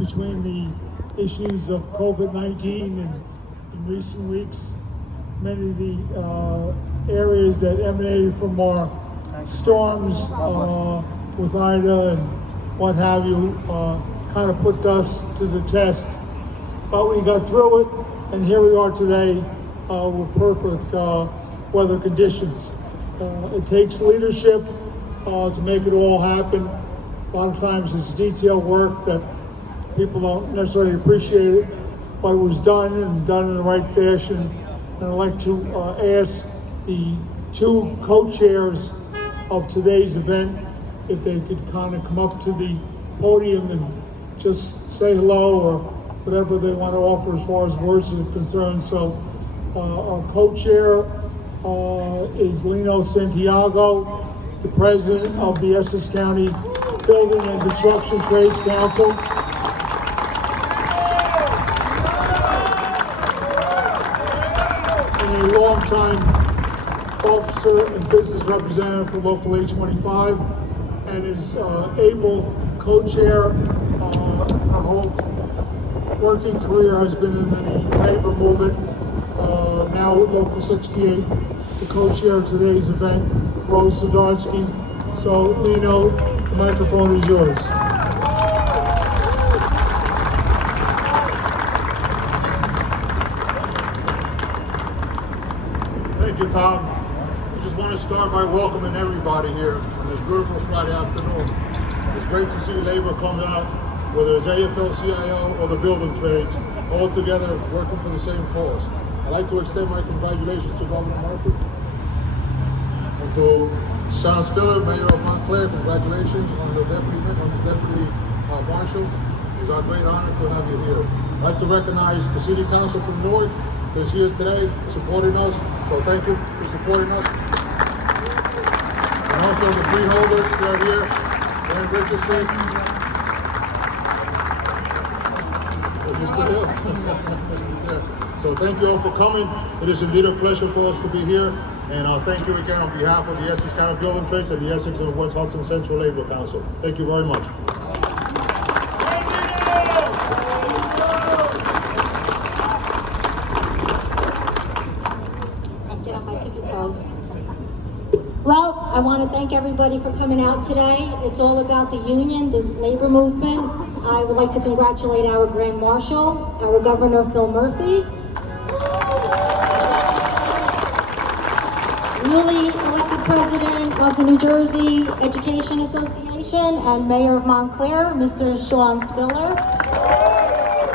between the issues of COVID-19 and in recent weeks, many of the areas that emanated from our storms with Ida and what have you kind of put us to the test. But we got through it, and here we are today with perfect weather conditions. It takes leadership to make it all happen. A lot of times it's detailed work that people don't necessarily appreciate it, but it was done and done in the right fashion. And I'd like to ask the two co-chairs of today's event if they could kind of come up to the podium and just say hello or whatever they want to offer as far as words are concerned. So our co-chair is Lino Santiago, the president of the Essex County Building and Construction Trades Council. And a longtime officer and business representative for Local 825, and his able co-chair. Her whole working career has been in the labor movement. Now with Local 68, the co-chair of today's event, Rose Zadarsky. So, Lino, the microphone is yours. Thank you, Tom. I just want to start by welcoming everybody here on this beautiful Friday afternoon. It's great to see labor come out, whether it's AFL-CIO or the building trades, all together working for the same cause. I'd like to extend my congratulations to Governor Murphy and to Sean Spiller, Mayor of Montclair. Congratulations on the deputy Marshal. It's our great honor to have you here. I'd like to recognize the City Council from Newark who's here today supporting us. So thank you for supporting us. And also the freeholders who are here, Dan Richardson. Mr. Hill. So thank you all for coming. It is indeed a pleasure for us to be here. And thank you again on behalf of the Essex County Building Trades and the Essex and West Hudson Central Labor Council. Thank you very much. Get on my tippy toes. Well, I want to thank everybody for coming out today. It's all about the union, the labor movement. I would like to congratulate our Grand Marshal, our Governor Phil Murphy, newly elected president of the New Jersey Education Association, and Mayor of Montclair, Mr. Sean Spiller.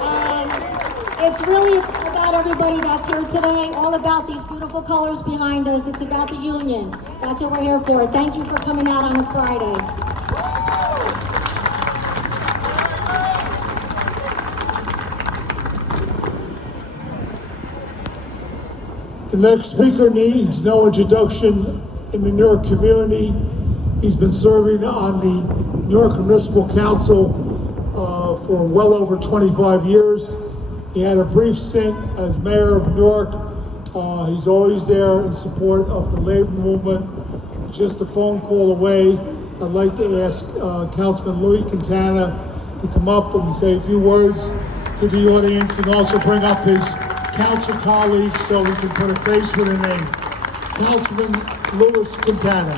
And it's really about everybody that's here today, all about these beautiful colors behind us. It's about the union. That's what we're here for. Thank you for coming out on a Friday. The next speaker needs no introduction in the Newark community. He's been serving on the Newark Municipal Council for well over 25 years. He had a brief stint as mayor of Newark. He's always there in support of the labor movement. Just a phone call away. I'd like to ask Councilman Louis Quintana to come up and say a few words to the audience and also bring up his council colleagues so we can put a face with a name. Councilman Louis Quintana.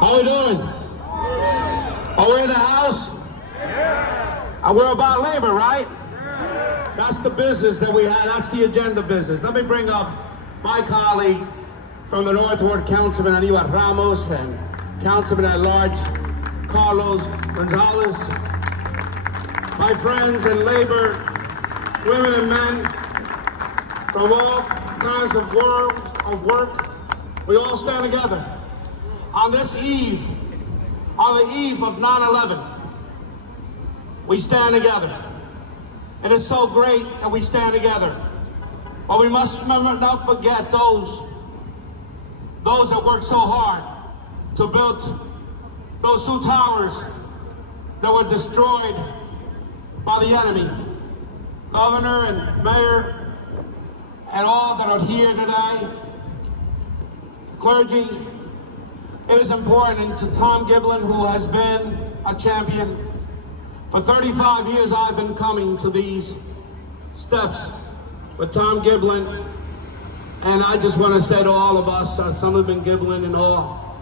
How we doing? Are we in the house? Yeah. We're about labor, right? Yeah. That's the business that we have. That's the agenda business. Let me bring up my colleague from the North Ward, Councilman Aníbal Ramos, and Councilman at Large, Carlos Gonzalez. My friends in labor, women and men from all kinds of work, we all stand together. On this eve, on the eve of 9/11, we stand together. And it's so great that we stand together. But we must remember not forget those that worked so hard to build those two towers that were destroyed by the enemy. Governor and Mayor and all that are here today, the clergy, it is important to Tom Giblin, who has been a champion. For 35 years, I've been coming to these steps with Tom Giblin, and I just want to say to all of us, Assemblyman Giblin and all,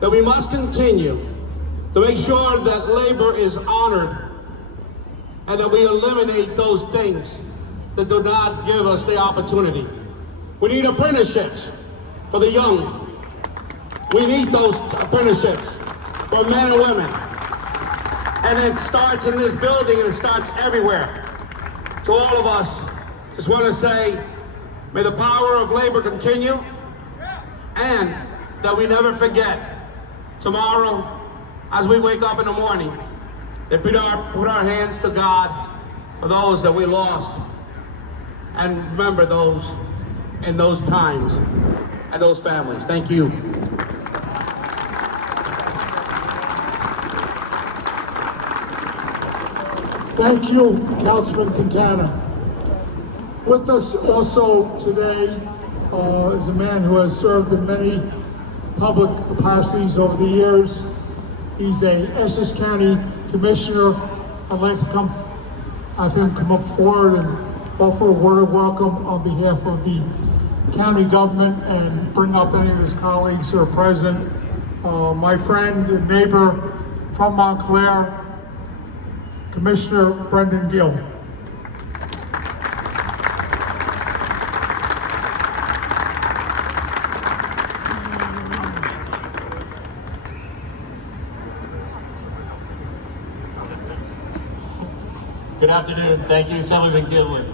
that we must continue to make sure that labor is honored and that we eliminate those things that do not give us the opportunity. We need apprenticeships for the young. We need those apprenticeships for men and women. And it starts in this building and it starts everywhere. To all of us, just want to say, may the power of labor continue, and that we never forget tomorrow as we wake up in the morning, that put our hands to God for those that we lost, and remember those in those times and those families. Thank you. Thank you, Councilman Quintana. With us also today is a man who has served in many public capacities over the years. He's a Essex County Commissioner. I'd like to have him come up forward and offer a word of welcome on behalf of the county government and bring up any of his colleagues who are present. My friend and neighbor from Montclair, Commissioner Brendan Gill. Good afternoon. Thank you, Assemblyman Giblin.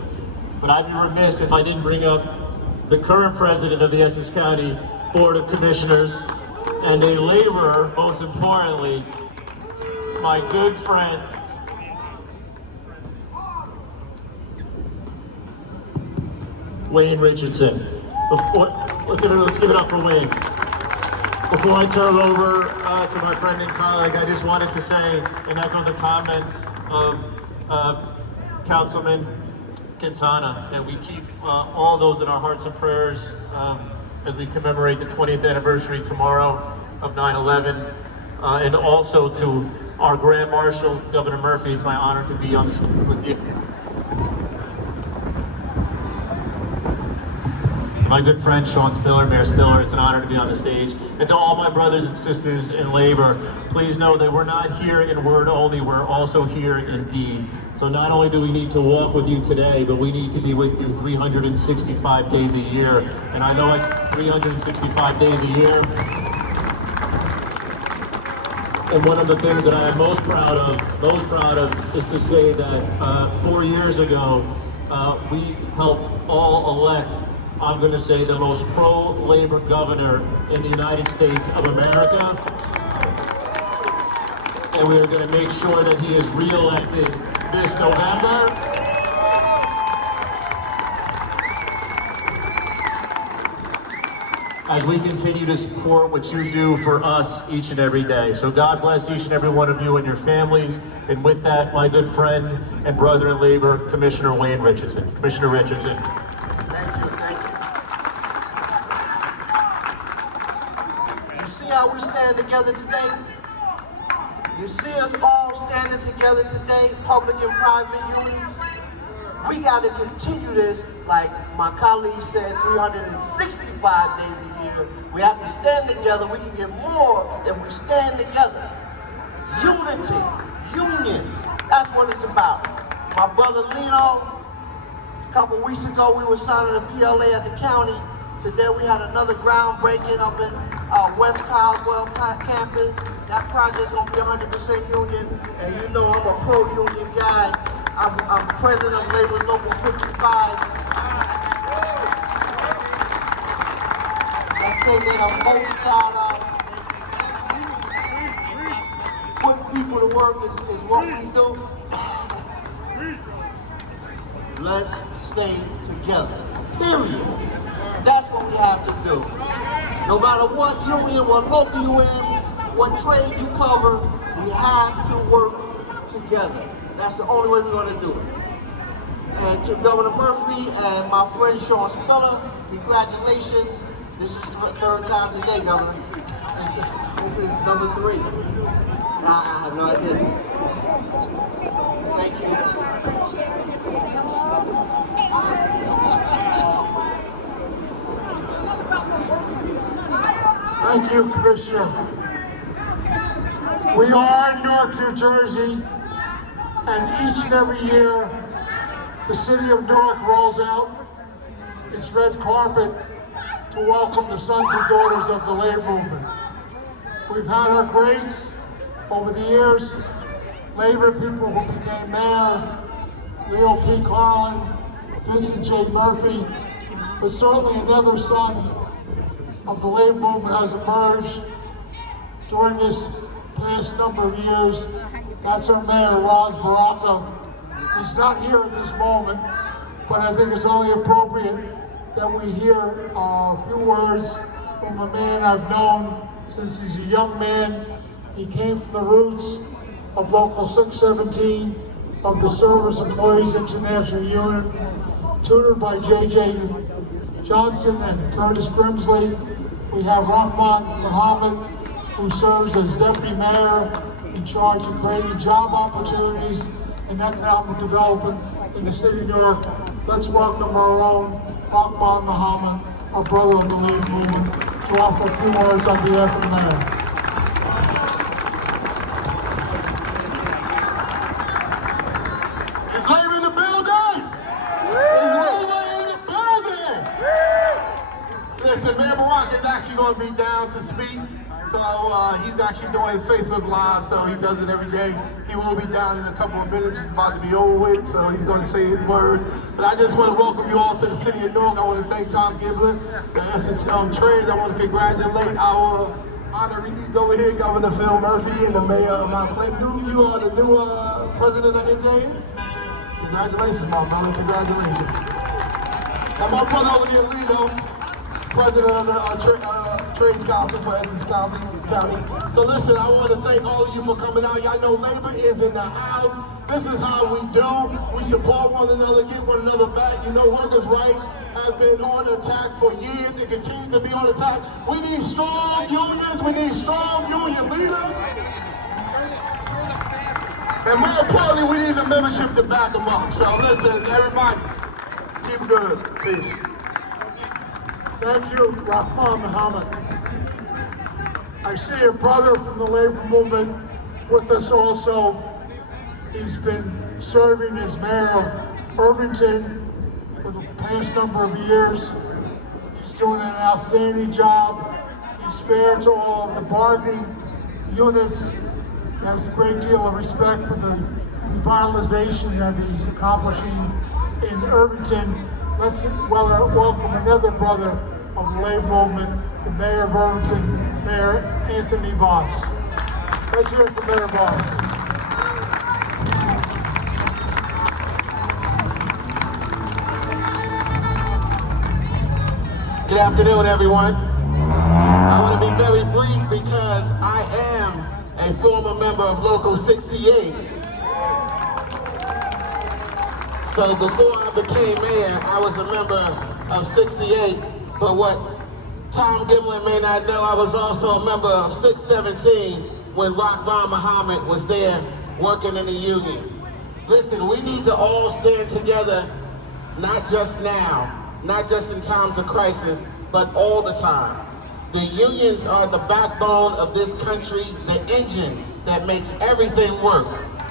But I'd be remiss if I didn't bring up the current president of the Essex County Board of Commissioners and a laborer, most importantly, my good friend, Wayne Richardson. Let's give it up for Wayne. Before I turn it over to my friend and colleague, I just wanted to say and echo the comments of Councilman Quintana, and we keep all those in our hearts and prayers as we commemorate the 20th anniversary tomorrow of 9/11, and also to our Grand Marshal, Governor Murphy. It's my honor to be on the stage with you. My good friend Sean Spiller, Mayor Spiller, it's an honor to be on the stage. And to all my brothers and sisters in labor, please know that we're not here in word only, we're also here in deed. So not only do we need to walk with you today, but we need to be with you 365 days a year. And I know like 365 days a year. And one of the things that I am most proud of is to say that 4 years ago, we helped all elect, I'm going to say, the most pro-labor governor in the United States of America. And we are going to make sure that he is re-elected this November. As we continue to support what you do for us each and every day. So God bless each and every one of you and your families. And with that, my good friend and brother in labor, Commissioner Wayne Richardson. Commissioner Richardson. How we stand together today? You see us all standing together today, public and private unions. We got to continue this, like my colleague said, 365 days a year. We have to stand together. We can get more if we stand together. Unity, unions, that's what it's about. My brother Lino, a couple weeks ago we were signing a PLA at the county. Today we had another groundbreaking up in West Caldwell campus. That project's gonna be 100% union, and you know I'm a pro-union guy. I'm president of Labor Local 55. I'm taking a most out put people to work is what we do. Let's stay together, period. That's what we have to do. No matter what union, what local you in, what trade you cover, we have to work together. That's the only way we're going to do it. And to Governor Murphy and my friend Sean Spiller, congratulations. This is the third time today, Governor. this is number 3. I have no idea. Thank you. Thank you, Commissioner. We are in Newark, New Jersey, and each and every year, the city of Newark rolls out its red carpet to welcome the sons and daughters of the labor movement. We've had our greats over the years, labor people who became mayor, Leo P. Carlin, Vincent J. Murphy, but certainly another son of the labor movement has emerged during this past number of years. That's our mayor, Roz Baraka. He's not here at this moment, but I think it's only appropriate that we hear a few words from a man I've known since he's a young man. He came from the roots of Local 617 of the Service Employees International Union, tutored by J.J. Johnson and Curtis Grimsley. We have Rahman Muhammad, who serves as Deputy Mayor in charge of creating job opportunities and economic development in the city of Newark. Let's welcome our own Rahman Muhammad, our brother of the labor movement, to offer a few words on behalf of the mayor. Is labor in the building? Is labor in the building? Listen, Mayor Barack is actually going to be down to speak. So he's actually doing his Facebook Live, so he does it every day. He will be down in a couple of minutes. It's about to be over with, so he's going to say his words. But I just want to welcome you all to the city of Newark. I want to thank Tom Giblin, the Essex-West. I want to congratulate our honorees over here, Governor Phil Murphy and the Mayor of Montclair. You are the new president of NJS. Congratulations, my brother. Congratulations. And my brother over there, Lito, president of the Trades Council for Essex County. So listen, I want to thank all of you for coming out. Y'all know labor is in the house. This is how we do. We support one another, get one another back. You know, workers' rights have been on attack for years. It continues to be on attack. We need strong unions. We need strong union leaders. And more importantly, we need the membership to back them up. So listen, everybody, keep good. Peace. Thank you, Rahman Muhammad. I see a brother from the labor movement with us also. He's been serving as mayor of Irvington for the past number of years. He's doing an outstanding job. He's fair to all of the bargaining units. He has a great deal of respect for the revitalization that he's accomplishing in Irvington. Let's welcome another brother of the labor movement, the mayor of Irvington, Mayor Anthony Voss. Let's hear it from Mayor Voss. Good afternoon, everyone. I want to be very brief because I am a former member of Local 68. So before I became mayor, I was a member of 68. But what Tom Giblin may not know, I was also a member of 617 when Rahman Muhammad was there working in the union. Listen, we need to all stand together, not just now, not just in times of crisis, but all the time. The unions are the backbone of this country, the engine that makes everything work.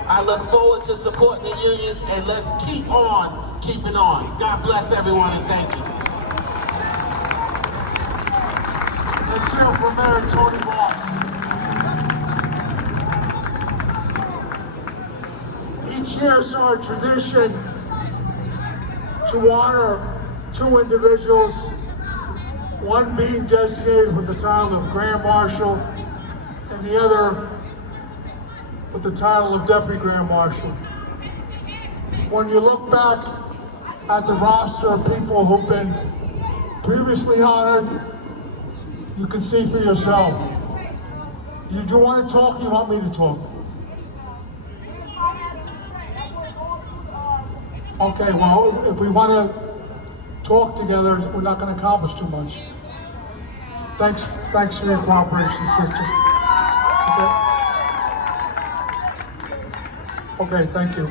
I look forward to supporting the unions, and let's keep on keeping on. God bless everyone, and thank you. Let's hear from Mayor Tony Voss. Each year it's our tradition to honor two individuals, one being designated with the title of Grand Marshal and the other with the title of Deputy Grand Marshal. When you look back at the roster of people who've been previously honored, you can see for yourself. You do want to talk, you want me to talk? Okay, well, if we want to talk together, we're not going to accomplish too much. Thanks for your cooperation, sister. Okay, thank you.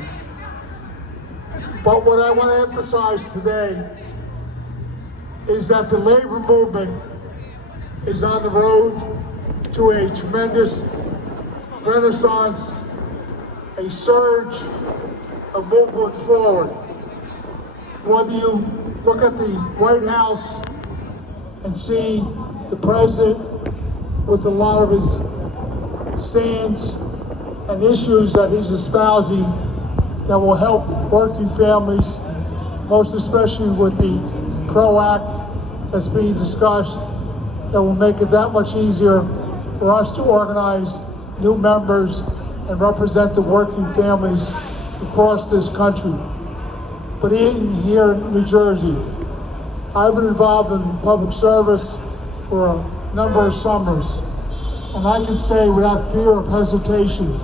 But what I want to emphasize today is that the labor movement is on the road to a tremendous renaissance, a surge, a movement forward. Whether you look at the White House and see the president with a lot of his stands and issues that he's espousing that will help working families, most especially with the PRO Act that's being discussed, that will make it that much easier for us to organize new members and represent the working families across this country. But even here in New Jersey, I've been involved in public service for a number of summers, and I can say without fear of hesitation,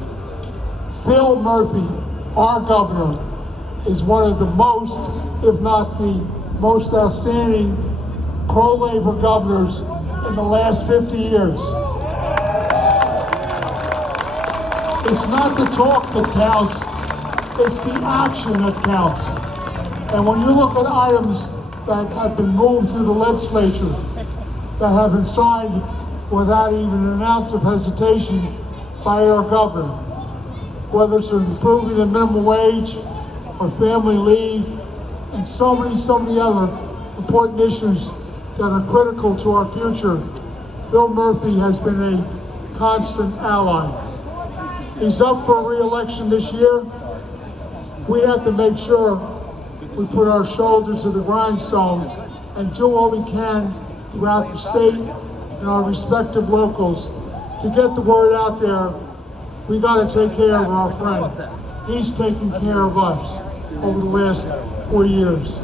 Phil Murphy, our governor, is one of the most, if not the most outstanding pro-labor governors in the last 50 years. It's not the talk that counts, it's the action that counts. And when you look at items that have been moved through the legislature, that have been signed without even an ounce of hesitation by our governor, whether it's improving the minimum wage or family leave, and so many other important issues that are critical to our future, Phil Murphy has been a constant ally. He's up for re-election this year. We have to make sure we put our shoulder to the grindstone and do what we can throughout the state and our respective locals to get the word out there. We got to take care of our friend. He's taken care of us over the last 4 years.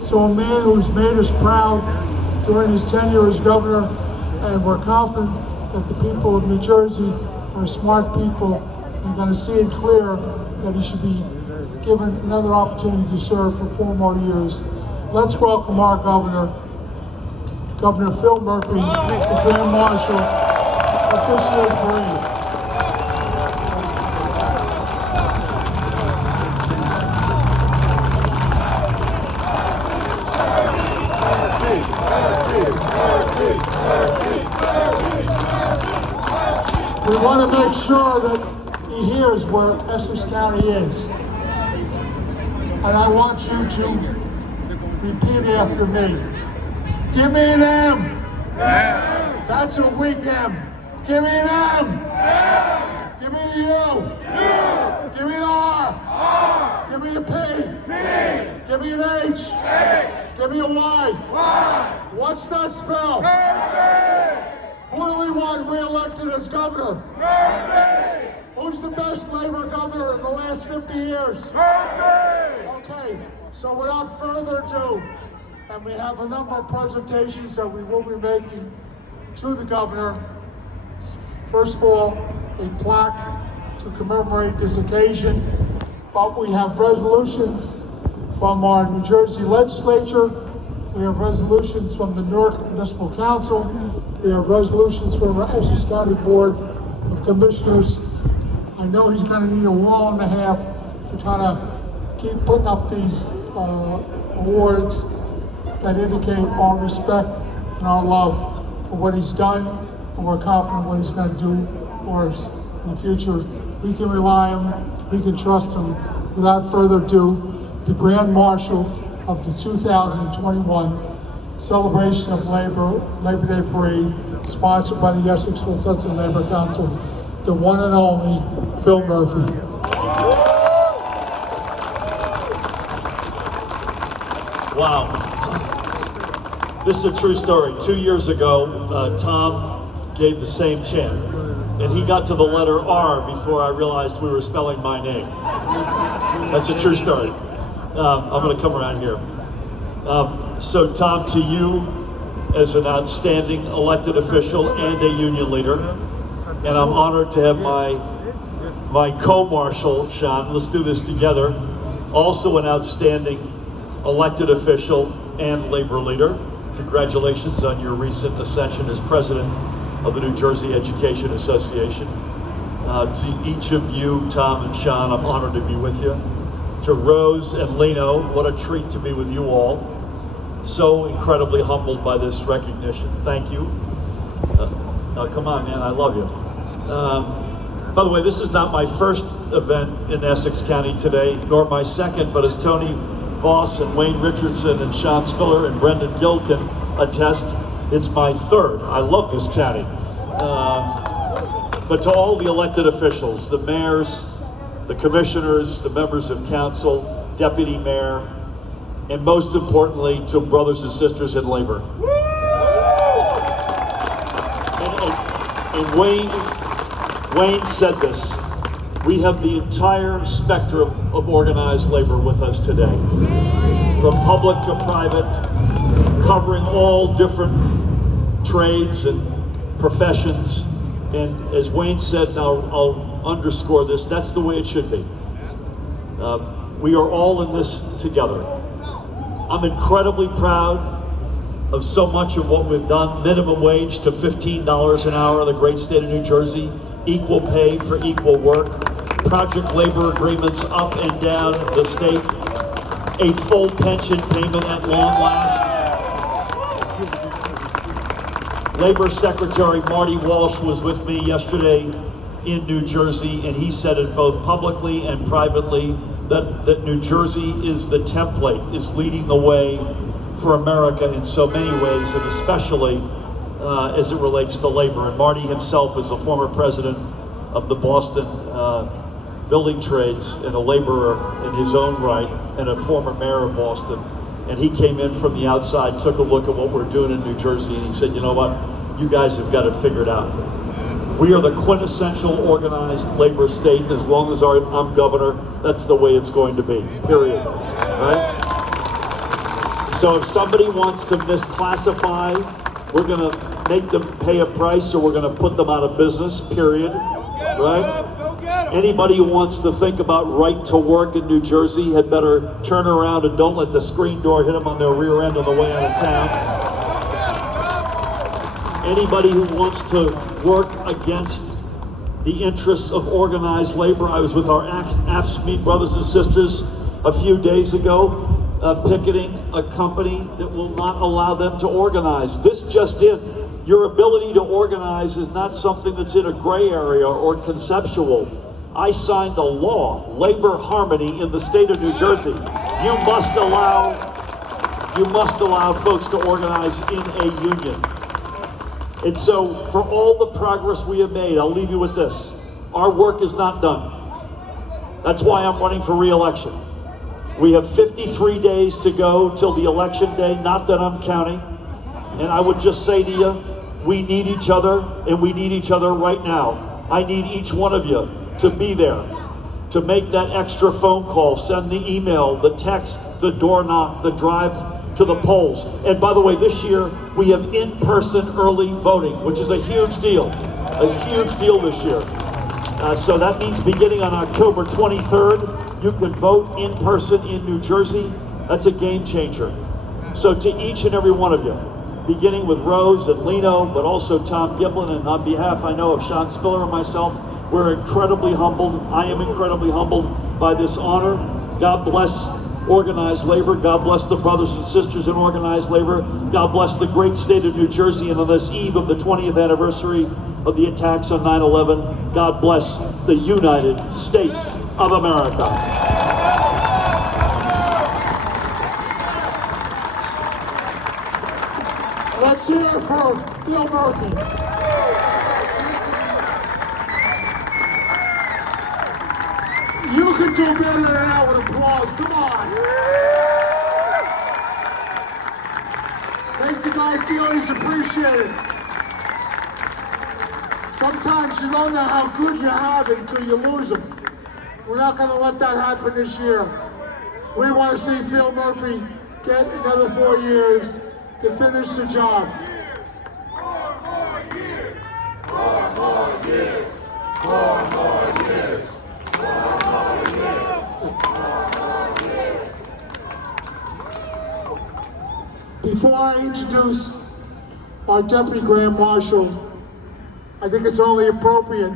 So a man who's made us proud during his tenure as governor, and we're confident that the people of New Jersey are smart people and going to see it clear that he should be given another opportunity to serve for 4 more years. Let's welcome our governor, Governor Phil Murphy, the Grand Marshal of this year's parade. We want to make sure that he hears where Essex County is. And I want you to repeat after me. Give me an M. M. That's a weak M. Give me an M. M. Give me the U. U. Give me an R. R. Give me a P. P. Give me an H. H. Give me a Y. Y. What's that spell? Murphy. Who do we want re-elected as governor? Murphy. Who's the best labor governor in the last 50 years? Murphy. Okay, so without further ado, and we have a number of presentations that we will be making to the governor. First of all, a plaque to commemorate this occasion, but we have resolutions from our New Jersey legislature. We have resolutions from the Newark Municipal Council. We have resolutions from our Essex County Board of Commissioners. I know he's going to need a wall and a half to kind of keep putting up these awards that indicate our respect and our love for what he's done, and we're confident what he's going to do for us in the future. We can rely on him, we can trust him. Without further ado, the Grand Marshal of the 2021 Celebration of Labor Day Parade, sponsored by the Essex-West Hudson Labor Council, the one and only Phil Murphy. Wow. This is a true story. 2 years ago, Tom gave the same chant, and he got to the letter R before I realized we were spelling my name. That's a true story. I'm going to come around here. So Tom, to you as an outstanding elected official and a union leader, and I'm honored to have my co-marshal, Sean, let's do this together, also an outstanding elected official and labor leader. Congratulations on your recent ascension as president of the New Jersey Education Association. To each of you, Tom and Sean, I'm honored to be with you. To Rose and Leno, what a treat to be with you all. So incredibly humbled by this recognition. Thank you. Come on, man, I love you. By the way, this is not my first event in Essex County today, nor my second, but as Tony Voss and Wayne Richardson and Sean Spiller and Brendan Gill can attest, it's my third. I love this county. But to all the elected officials, the mayors, the commissioners, the members of council, deputy mayor, and most importantly, to brothers and sisters in labor. And Wayne said this, we have the entire spectrum of organized labor with us today. From public to private, covering all different trades and professions. And as Wayne said, now I'll underscore this, that's the way it should be. We are all in this together. I'm incredibly proud of so much of what we've done. Minimum wage to $15 an hour in the great state of New Jersey, equal pay for equal work, project labor agreements up and down the state, a full pension payment at long last. Labor Secretary Marty Walsh was with me yesterday in New Jersey, and he said it both publicly and privately that New Jersey is the template, is leading the way for America in so many ways, and especially as it relates to labor. And Marty himself is a former president of the Boston Building Trades and a laborer in his own right, and a former mayor of Boston. And he came in from the outside, took a look at what we're doing in New Jersey, and he said, you know what, you guys have got it figured out. We are the quintessential organized labor state, and as long as I'm governor, that's the way it's going to be, period, right? So if somebody wants to misclassify, we're gonna make them pay a price, or we're gonna put them out of business, period, right? Anybody who wants to think about right to work in New Jersey had better turn around and don't let the screen door hit them on their rear end on the way out of town. Anybody who wants to work against the interests of organized labor. I was with our AFSCME brothers and sisters a few days ago, picketing a company that will not allow them to organize. This just in, your ability to organize is not something that's in a gray area or conceptual. I signed a law, labor harmony in the state of New Jersey. You must allow folks to organize in a union. And so for all the progress we have made, I'll leave you with this. Our work is not done. That's why I'm running for re-election. We have 53 days to go till the election day, not that I'm counting. And I would just say to you, we need each other, and we need each other right now. I need each one of you to be there, to make that extra phone call, send the email, the text, the door knock, the drive to the polls. And by the way, this year we have in-person early voting, which is a huge deal this year. So that means beginning on October 23rd, you can vote in person in New Jersey. That's a game changer. So to each and every one of you, beginning with Rose and Leno, but also Tom Giblin, and on behalf, I know, of Sean Spiller and myself, we're incredibly humbled. I am incredibly humbled by this honor. God bless organized labor. God bless the brothers and sisters in organized labor. God bless the great state of New Jersey. And on this eve of the 20th anniversary of the attacks on 9/11, God bless the United States of America. Let's hear it for Phil Murphy. You can do better than that with applause. Come on. Make the guy feel he's appreciated. Sometimes you don't know how good you have it until you lose them. We're not going to let that happen this year. We want to see Phil Murphy get another 4 years to finish the job. 4 more years. 4 more years. 4 more years. 4 more years. 4 more years. Before I introduce our Deputy Grand Marshal, I think it's only appropriate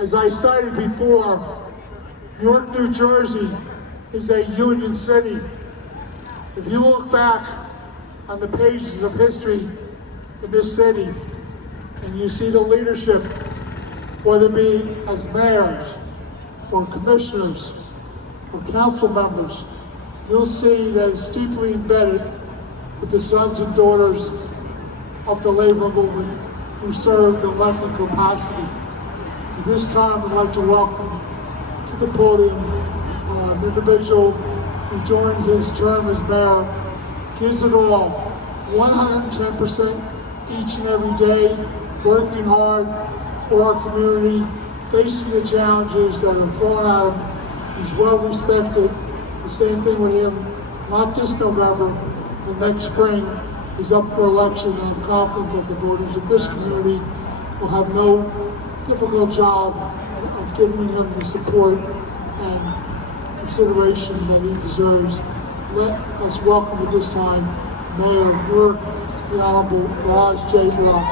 As I cited before, Newark, New Jersey is a union city. If you look back on the pages of history in this city and you see the leadership, whether it be as mayors or commissioners or council members, you'll see that it's deeply embedded with the sons and daughters of the labor movement who served in elected capacity. At this time, I'd like to welcome to the podium an individual who during his term as mayor gives it all, 110% each and every day, working hard for our community, facing the challenges that are thrown at him. He's well respected. The same thing with him, not this November, but next spring. He's up for election, and I'm confident that the voters of this community will have no difficult job of giving him the support and consideration that he deserves. Let us welcome at this time Mayor of Newark, the Honorable Roz J. Block.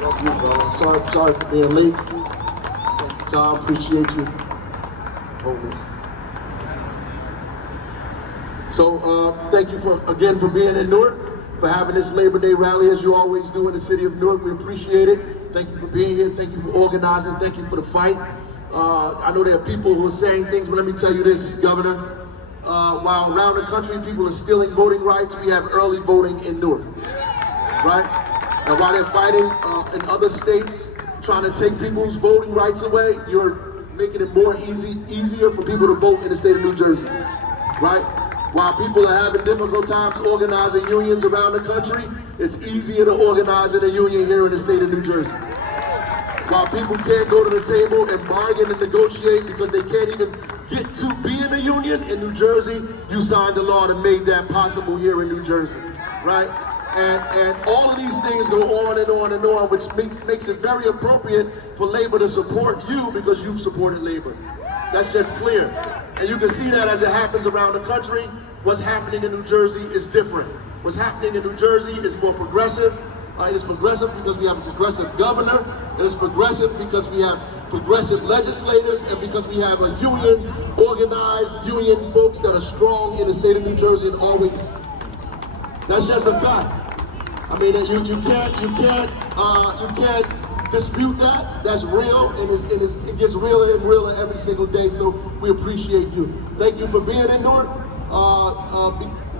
Love you, brother. Sorry for being late. Thank you, Tom. Appreciate you. Hold this. So thank you again for being in Newark, for having this Labor Day rally as you always do in the city of Newark. We appreciate it. Thank you for being here. Thank you for organizing. Thank you for the fight. I know there are people who are saying things, but let me tell you this, Governor. While around the country people are stealing voting rights, we have early voting in Newark, right? And while they're fighting in other states, trying to take people's voting rights away, you're making it more easier for people to vote in the state of New Jersey, right? While people are having difficult times organizing unions around the country, it's easier to organize in a union here in the state of New Jersey. While people can't go to the table and bargain and negotiate because they can't even get to be in a union in New Jersey, you signed a law that made that possible here in New Jersey, right? And all of these things go on and on and on, which makes it very appropriate for labor to support you because you've supported labor. That's just clear. And you can see that as it happens around the country. What's happening in New Jersey is different. What's happening in New Jersey is more progressive. It is progressive because we have a progressive governor. It is progressive because we have progressive legislators and because we have a union, organized union folks that are strong in the state of New Jersey and always. That's just a fact. I mean, you can't dispute that. That's real, and it gets realer and realer every single day. So we appreciate you. Thank you for being in Newark.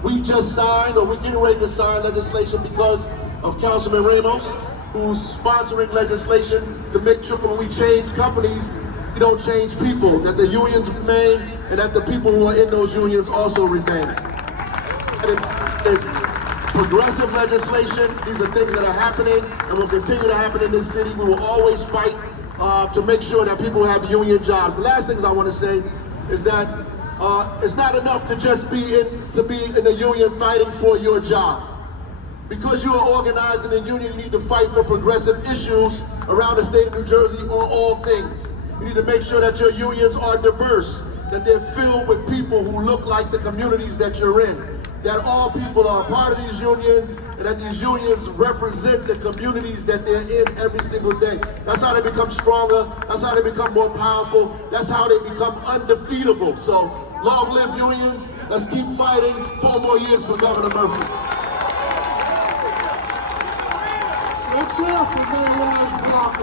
We just signed, or we're getting ready to sign legislation because of Councilman Ramos, who's sponsoring legislation to make sure when we change companies, we don't change people, that the unions remain, and that the people who are in those unions also remain. And it's progressive legislation. These are things that are happening and will continue to happen in this city. We will always fight to make sure that people have union jobs. The last things I want to say is that it's not enough to just be in a union fighting for your job. Because you are organized in a union, you need to fight for progressive issues around the state of New Jersey on all things. You need to make sure that your unions are diverse, that they're filled with people who look like the communities that you're in, that all people are a part of these unions, and that these unions represent the communities that they're in every single day. That's how they become stronger, that's how they become more powerful, that's how they become undefeatable. So long live unions, let's keep fighting. 4 more years for Governor Murphy. Let's hear it for Mayor Roz Block.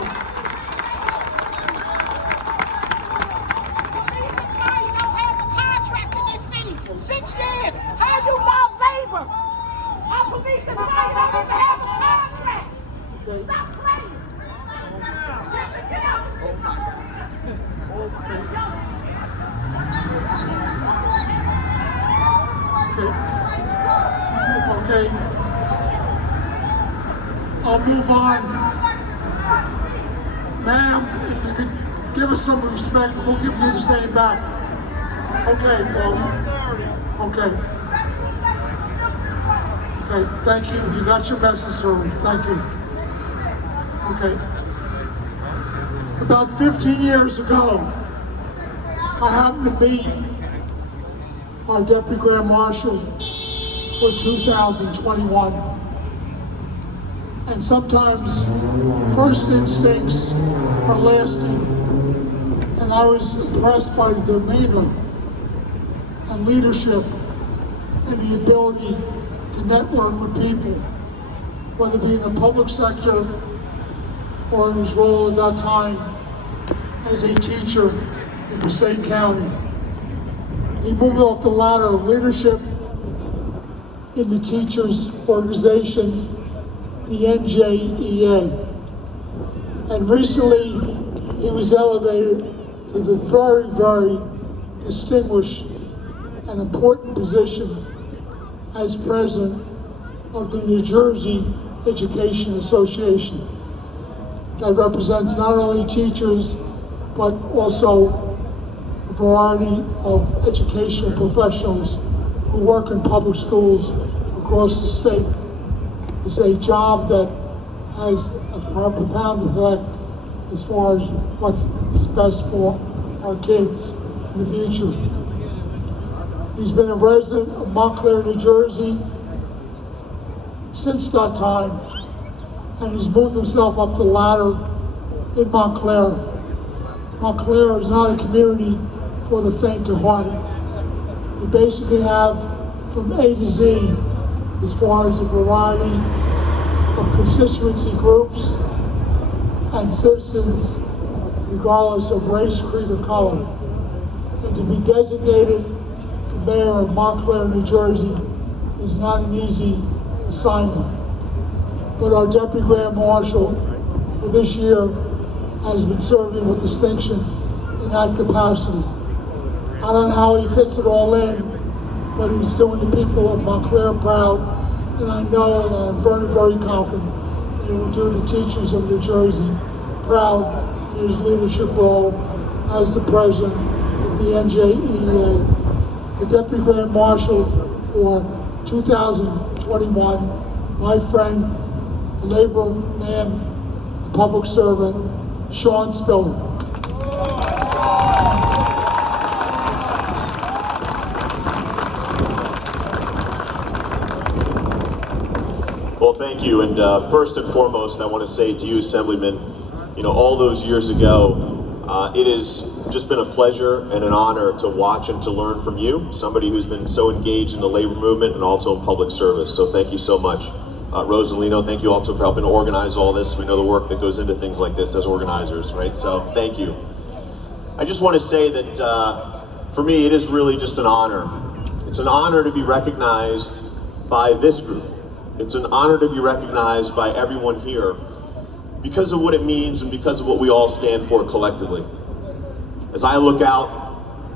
Stop playing! Get out the Okay. I'll move on. Ma'am, if you could give us some respect, we'll give you the same back. Okay, okay. Okay, thank you. You got your message, sir. Thank you. Okay. About 15 years ago, I happened to meet our Deputy Grand Marshal for 2021. And sometimes first instincts are lasting. And I was impressed by the demeanor and leadership and the ability to network with people, whether it be in the public sector or in his role at that time as a teacher in Passaic County. He moved up the ladder of leadership in the teachers' organization, the NJEA. And recently, he was elevated to the very, very distinguished and important position as president of the New Jersey Education Association. That represents not only teachers, but also a variety of educational professionals who work in public schools across the state. It's a job that has a profound effect as far as what's best for our kids in the future. He's been a resident of Montclair, New Jersey since that time, and he's moved himself up the ladder in Montclair. Montclair is not a community for the faint of heart. We basically have from A to Z as far as a variety of constituency groups and citizens regardless of race, creed, or color. And to be designated the mayor of Montclair, New Jersey is not an easy assignment. But our Deputy Grand Marshal for this year has been serving with distinction in that capacity. I don't know how he fits it all in, but he's doing the people of Montclair proud, and I know and I'm very, very confident that he will do the teachers of New Jersey proud in his leadership role as the president of the NJEA. The Deputy Grand Marshal for 2021, my friend, labor man, public servant, Sean Spiller. Well, thank you. And first and foremost, I want to say to you, Assemblyman, you know, all those years ago, it has just been a pleasure and an honor to watch and to learn from you, somebody who's been so engaged in the labor movement and also in public service. So thank you so much. Rosalino, thank you also for helping to organize all this. We know the work that goes into things like this as organizers, right? So thank you. I just want to say that for me, it is really just an honor. It's an honor to be recognized by this group. It's an honor to be recognized by everyone here because of what it means and because of what we all stand for collectively. As I look out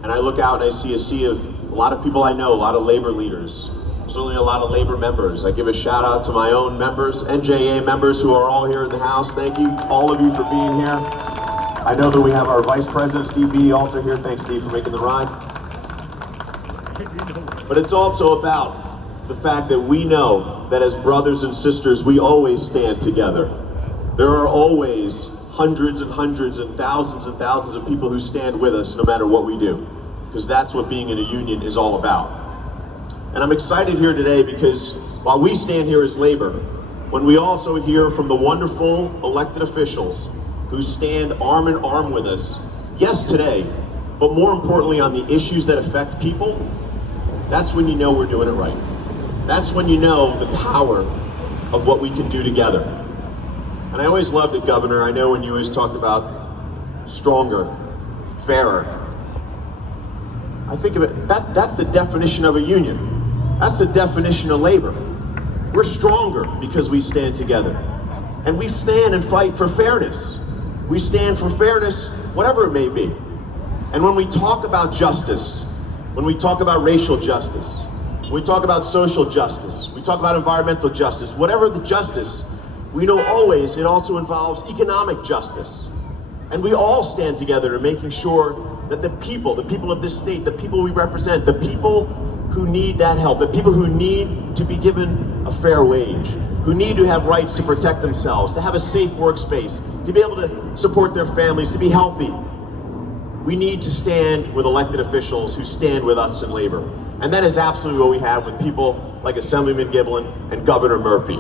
and I see a sea of a lot of people I know, a lot of labor leaders, certainly a lot of labor members. I give a shout out to my own members, NJA members who are all here in the house. Thank you, all of you, for being here. I know that we have our Vice President, Steve Beatty, also here. Thanks, Steve, for making the ride. But it's also about the fact that we know that as brothers and sisters, we always stand together. There are always hundreds and hundreds and thousands of people who stand with us no matter what we do, because that's what being in a union is all about. And I'm excited here today because while we stand here as labor, when we also hear from the wonderful elected officials who stand arm in arm with us, yes, today, but more importantly on the issues that affect people, that's when you know we're doing it right. That's when you know the power of what we can do together. And I always loved it, Governor. I know when you always talked about stronger, fairer. I think of it, that's the definition of a union. That's the definition of labor. We're stronger because we stand together. And we stand and fight for fairness. We stand for fairness, whatever it may be. And when we talk about justice, when we talk about racial justice, when we talk about social justice, we talk about environmental justice, whatever the justice, we know always it also involves economic justice. And we all stand together in making sure that the people of this state, the people we represent, the people who need that help, the people who need to be given a fair wage, who need to have rights to protect themselves, to have a safe workspace, to be able to support their families, to be healthy. We need to stand with elected officials who stand with us in labor. And that is absolutely what we have with people like Assemblyman Giblin and Governor Murphy.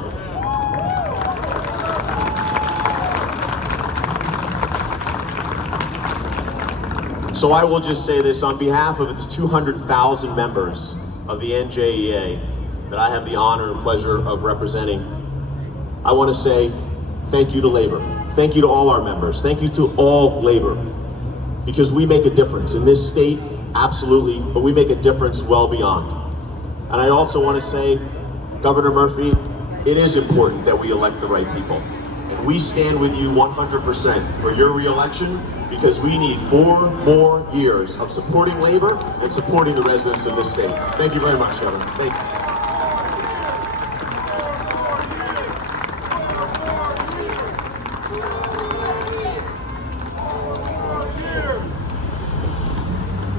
So I will just say this on behalf of the 200,000 members of the NJEA that I have the honor and pleasure of representing. I want to say thank you to labor. Thank you to all our members. Thank you to all labor, because we make a difference in this state, absolutely, but we make a difference well beyond. And I also want to say, Governor Murphy, it is important that we elect the right people. And we stand with you 100% for your re-election, because we need 4 more years of supporting labor and supporting the residents of this state. Thank you very much, Governor. Thank you.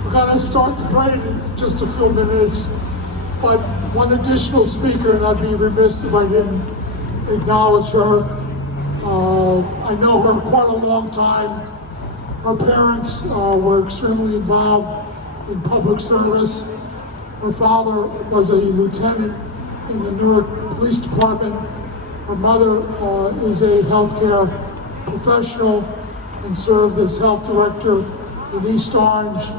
We're going to start the parade in just a few minutes, but one additional speaker, and I'd be remiss if I didn't acknowledge her. I know her quite a long time. Her parents were extremely involved in public service. Her father was a lieutenant in the Newark Police Department. Her mother is a healthcare professional and served as health director in East Orange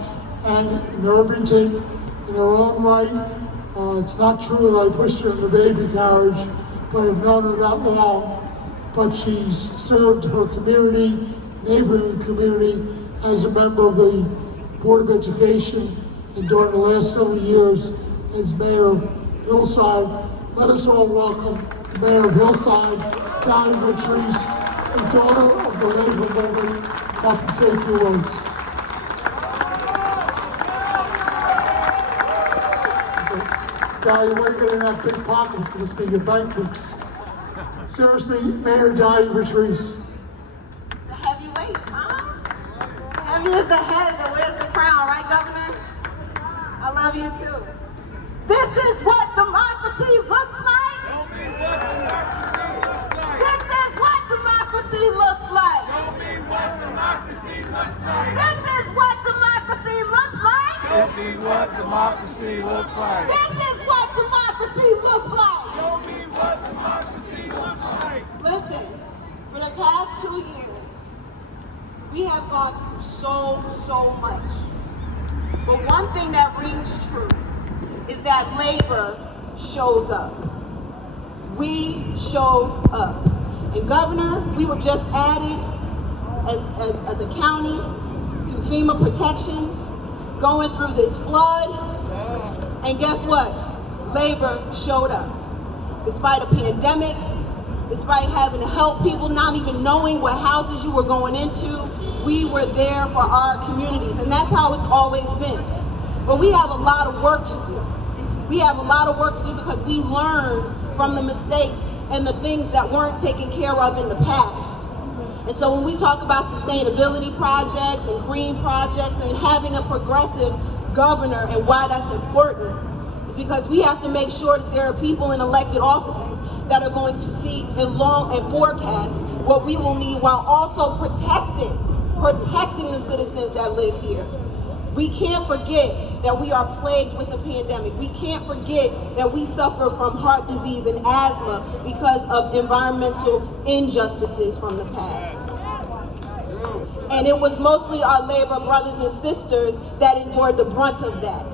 and in Irvington in her own right. It's not true that I pushed her in the baby carriage, but I've known her that long. But she's served her community, neighboring community, as a member of the Board of Education, and during the last several years as mayor of Hillside. Let us all welcome the mayor of Hillside, Diane Richards, the daughter of the labor movement, up and say a few words. Di, you might get in that big pocket for this being your bank books. Seriously, Mayor Diane Richards. It's a heavyweight, huh? Heavy is the head that wears the crown, right, Governor? I love you too. This is what democracy looks like. This is what democracy looks like. This is what democracy looks like. This is what democracy looks like. This is what democracy looks like. Listen, for the past 2 years, we have gone through so much. But one thing that rings true is that labor shows up. We showed up. And Governor, we were just added as a county to FEMA protections, going through this flood. And guess what? Labor showed up. Despite a pandemic, despite having to help people, not even knowing what houses you were going into, we were there for our communities, and that's how it's always been. But we have a lot of work to do. We have a lot of work to do because we learned from the mistakes and the things that weren't taken care of in the past. And so when we talk about sustainability projects and green projects and having a progressive governor and why that's important, is because we have to make sure that there are people in elected offices that are going to see and forecast what we will need while also protecting the citizens that live here. We can't forget that we are plagued with a pandemic. We can't forget that we suffer from heart disease and asthma because of environmental injustices from the past. And it was mostly our labor brothers and sisters that endured the brunt of that.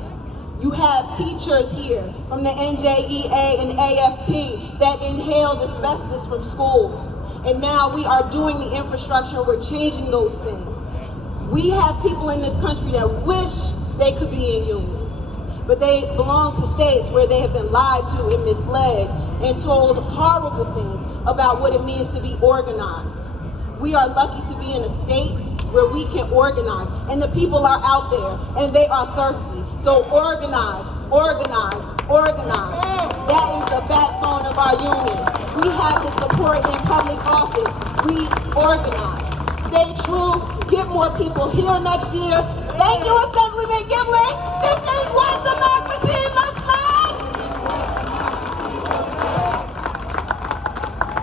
You have teachers here from the NJEA and AFT that inhaled asbestos from schools. And now we are doing the infrastructure and we're changing those things. We have people in this country that wish they could be in unions, but they belong to states where they have been lied to and misled and told horrible things about what it means to be organized. We are lucky to be in a state where we can organize, and the people are out there and they are thirsty. So organize, organize, organize. That is the backbone of our union. We have the support in public office. We organize. Stay true. Get more people here next year. Thank you, Assemblyman Giblin. This is what democracy looks like.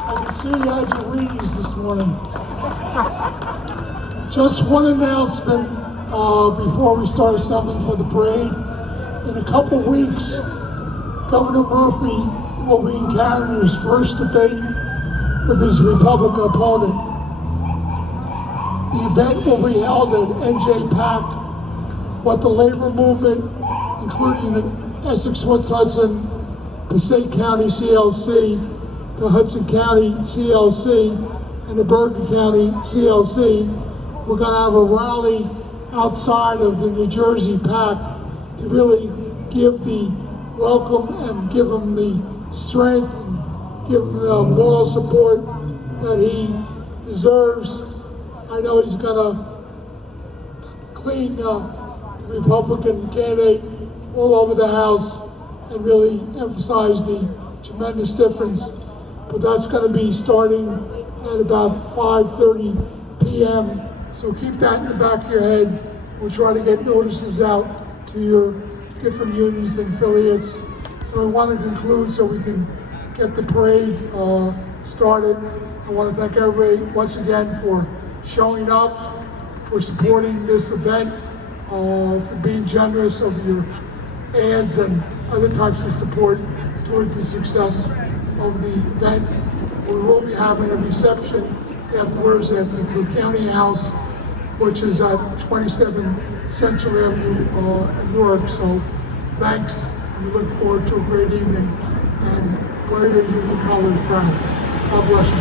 I can see you had your readings this morning. Just one announcement before we start assembling for the parade. In a couple weeks, Governor Murphy will be encountering his first debate with his Republican opponent. The event will be held at NJ PAC, what the labor movement, including the Essex-West Hudson, Passaic County CLC, the Hudson County CLC, and the Bergen County CLC, we're going to have a rally outside of the New Jersey PAC to really give the welcome and give him the strength and give him the moral support that he deserves. I know he's going to clean the Republican candidate all over the House and really emphasize the tremendous difference. But that's going to be starting at about 5:30 p.m. So keep that in the back of your head. We'll try to get notices out to your different unions and affiliates. So I want to conclude so we can get the parade started. I want to thank everybody once again for showing up, for supporting this event, for being generous of your ads and other types of support toward the success of the event. We will be having a reception afterwards at the Cook County House, which is at 27 Central Avenue in Newark. So thanks, and we look forward to a great evening, and wear your union colors proud. God bless you.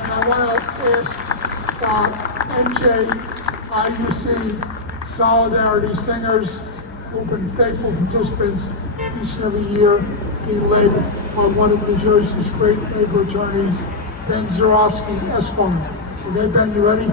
And I want to ask NJIUC Solidarity Singers, who've been faithful participants each and every year, being led by one of New Jersey's great labor attorneys, Ben Zarowski, Esquire. Okay, Ben, you ready?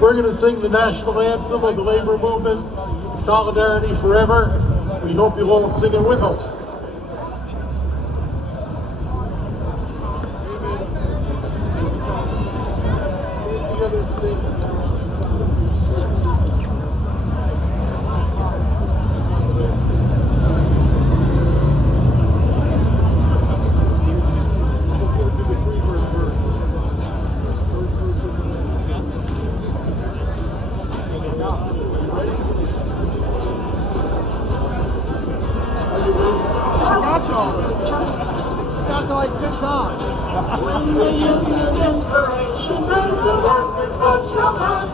We're going to sing the national anthem of the labor movement, Solidarity Forever. We hope you'll all sing it with us. When the union's inspiration and the workers' vote shall come,